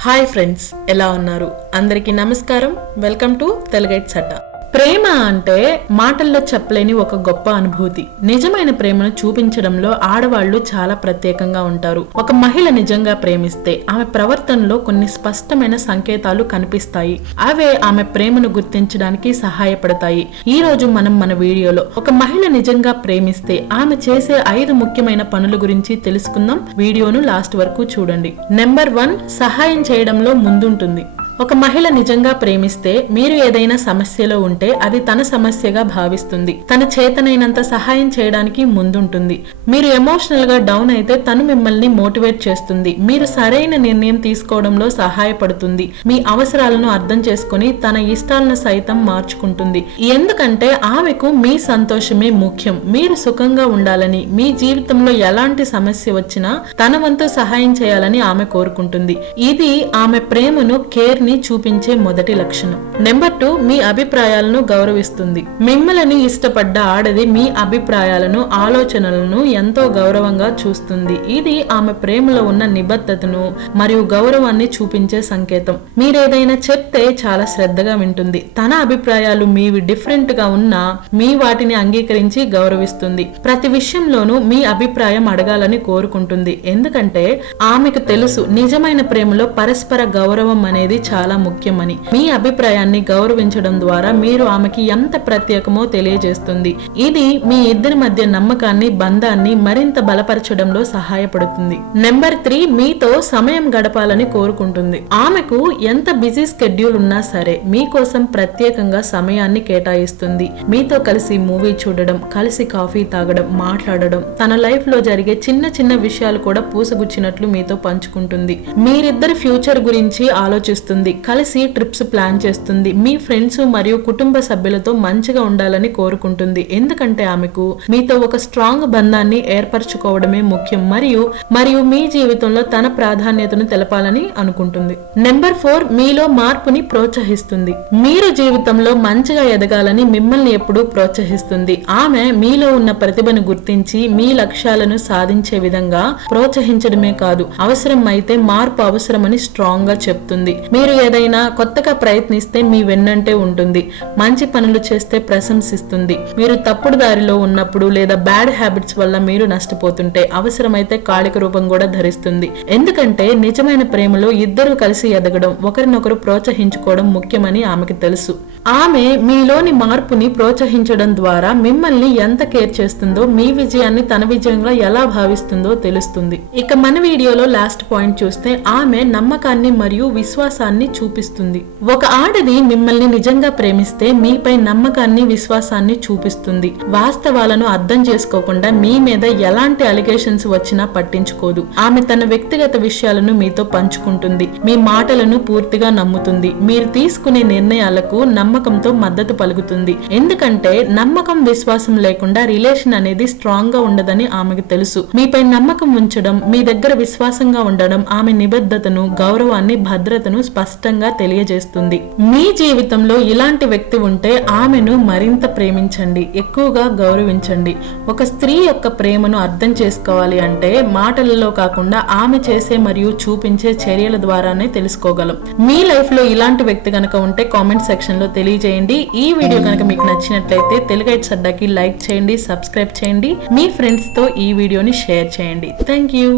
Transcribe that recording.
Hi friends ఎలా ఉన్నారు? అందరికీ నమస్కారం. వెల్కమ్ టు తెలుగైట్ సట్ట ప్రేమ అంటే మాటల్లో చెప్పలేని ఒక గొప్ప అనుభూతి. నిజమైన ప్రేమను చూపించడంలో ఆడవాళ్ళు చాలా ప్రత్యేకంగా ఉంటారు. ఒక మహిళ నిజంగా ప్రేమిస్తే ఆమె ప్రవర్తనలో కొన్ని స్పష్టమైన సంకేతాలు కనిపిస్తాయి. అవే ఆమె ప్రేమను గుర్తించడానికి సహాయపడతాయి. ఈ రోజు మనం మన వీడియోలో ఒక మహిళ నిజంగా ప్రేమిస్తే ఆమె చేసే ఐదు ముఖ్యమైన పనుల గురించి తెలుసుకుందాం. వీడియోను లాస్ట్ వరకు చూడండి. నెంబర్ వన్ సహాయం చేయడంలో ముందుంటుంది. ఒక మహిళ నిజంగా ప్రేమిస్తే మీరు ఏదైనా సమస్యలో ఉంటే అది తన సమస్యగా భావిస్తుంది. తన చేతనైనంత సహాయం చేయడానికి ముందుంటుంది. మీరు ఎమోషనల్గా డౌన్ అయితే తను మిమ్మల్ని మోటివేట్ చేస్తుంది. మీరు సరైన నిర్ణయం తీసుకోవడంలో సహాయపడుతుంది. మీ అవసరాలను అర్థం చేసుకుని తన ఇష్టాలను సైతం మార్చుకుంటుంది. ఎందుకంటే ఆమెకు మీ సంతోషమే ముఖ్యం. మీరు సుఖంగా ఉండాలని మీ జీవితంలో ఎలాంటి సమస్య వచ్చినా తన వంతు సహాయం చేయాలని ఆమె కోరుకుంటుంది. ఇది ఆమె ప్రేమను కేర్ ని చూపించే మొదటి లక్షణం. నెంబర్ టూ మీ అభిప్రాయాలను గౌరవిస్తుంది. మిమ్మల్ని ఇష్టపడ్డ ఆడది మీ అభిప్రాయాలను ఆలోచనలను ఎంతో గౌరవంగా చూస్తుంది. ఇది ఆమె ప్రేమలో ఉన్న నిబద్ధతను మరియు గౌరవాన్ని చూపించే సంకేతం. మీరేదైనా చెప్తే చాలా శ్రద్ధగా వింటుంది. తన అభిప్రాయాలు మీవి డిఫరెంట్గా ఉన్నా మీ వాటిని అంగీకరించి గౌరవిస్తుంది. ప్రతి విషయంలోనూ మీ అభిప్రాయం అడగాలని కోరుకుంటుంది. ఎందుకంటే ఆమెకు తెలుసు నిజమైన ప్రేమలో పరస్పర గౌరవం అనేది చాలా చాలా ముఖ్యమని. మీ అభిప్రాయాన్ని గౌరవించడం ద్వారా మీరు ఆమెకి ఎంత ప్రత్యేకమో తెలియజేస్తుంది. ఇది మీ ఇద్దరి మధ్య నమ్మకాన్ని బంధాన్ని మరింత బలపరచడంలో సహాయపడుతుంది. నెంబర్ త్రీ మీతో సమయం గడపాలని కోరుకుంటుంది. ఆమెకు ఎంత బిజీ స్కెడ్యూల్ ఉన్నా సరే మీకోసం ప్రత్యేకంగా సమయాన్ని కేటాయిస్తుంది. మీతో కలిసి మూవీ చూడడం కలిసి కాఫీ తాగడం మాట్లాడడం తన లైఫ్లో జరిగే చిన్న చిన్న విషయాలు కూడా పూసగుచ్చినట్లు మీతో పంచుకుంటుంది. మీరిద్దరి ఫ్యూచర్ గురించి ఆలోచిస్తుంది. కలిసి ట్రిప్స్ ప్లాన్ చేస్తుంది. మీ ఫ్రెండ్స్ మరియు కుటుంబ సభ్యులతో మంచిగా ఉండాలని కోరుకుంటుంది. ఎందుకంటే ఆమెకు మీతో ఒక స్ట్రాంగ్ బంధాన్ని ఏర్పరచుకోవడమే ముఖ్యం. మరియు మరియు మీ జీవితంలో తన ప్రాధాన్యతను తెలపాలని అనుకుంటుంది. నెంబర్ ఫోర్ మీలో మార్పుని ప్రోత్సహిస్తుంది. మీరు జీవితంలో మంచిగా ఎదగాలని మిమ్మల్ని ఎప్పుడూ ప్రోత్సహిస్తుంది. ఆమె మీలో ఉన్న ప్రతిభను గుర్తించి మీ లక్ష్యాలను సాధించే విధంగా ప్రోత్సహించడమే కాదు. అవసరం అయితే మార్పు అవసరమని స్ట్రాంగ్గా చెప్తుంది. మీరు ఏదైనా కొత్తగా ప్రయత్నిస్తే మీ వెన్నంటే ఉంటుంది. మంచి పనులు చేస్తే ప్రశంసిస్తుంది. మీరు తప్పుడు దారిలో ఉన్నప్పుడు లేదా బ్యాడ్ హ్యాబిట్స్ వల్ల మీరు నష్టపోతుంటే అవసరమైతే కాళిక రూపం కూడా ధరిస్తుంది. ఎందుకంటే నిజమైన ప్రేమలో ఇద్దరు కలిసి ఎదగడం ఒకరినొకరు ప్రోత్సహించుకోవడం ముఖ్యమని ఆమెకు తెలుసు. ఆమె మీలోని మార్పుని ప్రోత్సహించడం ద్వారా మిమ్మల్ని ఎంత కేర్ చేస్తుందో మీ విజయాన్ని తన విజయంగా ఎలా భావిస్తుందో తెలుస్తుంది. ఇక మన వీడియోలో లాస్ట్ పాయింట్ చూస్తే ఆమె నమ్మకాన్ని మరియు విశ్వాసాన్ని చూపిస్తుంది. ఒక ఆడది మిమ్మల్ని నిజంగా ప్రేమిస్తే మీపై నమ్మకాన్ని విశ్వాసాన్ని చూపిస్తుంది. వాస్తవాలను అర్థం చేసుకోకుండా మీ మీద ఎలాంటి అలిగేషన్స్ వచ్చినా పట్టించుకోదు. ఆమె తన వ్యక్తిగత విషయాలను మీతో పంచుకుంటుంది. మీ మాటలను పూర్తిగా నమ్ముతుంది. మీరు తీసుకునే నిర్ణయాలకు నమ్మకంతో మద్దతు పలుకుతుంది. ఎందుకంటే నమ్మకం విశ్వాసం లేకుండా రిలేషన్ అనేది స్ట్రాంగ్గా ఉండదని ఆమెకు తెలుసు. మీపై నమ్మకం ఉంచడం మీ దగ్గర విశ్వాసంగా ఉండడం ఆమె నిబద్ధతను గౌరవాన్ని భద్రతను స్పష్టంగా తెలియజేస్తుంది. మీ జీవితంలో ఇలాంటి వ్యక్తి ఉంటే ఆమెను మరింత ప్రేమించండి ఎక్కువగా గౌరవించండి. ఒక స్త్రీ యొక్క ప్రేమను అర్థం చేసుకోవాలి అంటే మాటలలో కాకుండా ఆమె చేసే మరియు చూపించే చర్యల ద్వారానే తెలుసుకోగలం. మీ లైఫ్లో ఇలాంటి వ్యక్తి కనుక ఉంటే కామెంట్ సెక్షన్లో తెలియజేయండి. ఈ వీడియో కనుక మీకు నచ్చినట్లయితే తెలుగైట్ సడ్డాకి లైక్ చేయండి సబ్స్క్రైబ్ చేయండి. మీ ఫ్రెండ్స్తో ఈ వీడియోని షేర్ చేయండి. Thank you